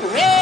one, roll!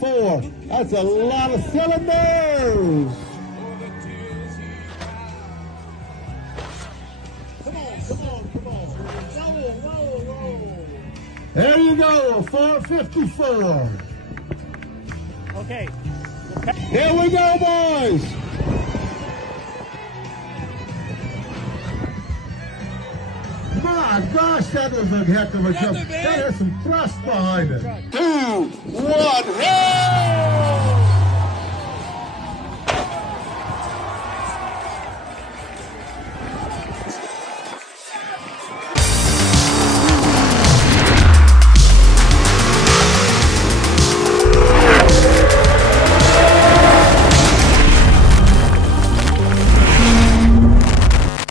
Four. That's a lot of cylinders. Come on. Roll. There you go, 454. Okay. Here we go, boys. My gosh, that was a heck of a jump. That has some thrust behind it. 2, 1, roll!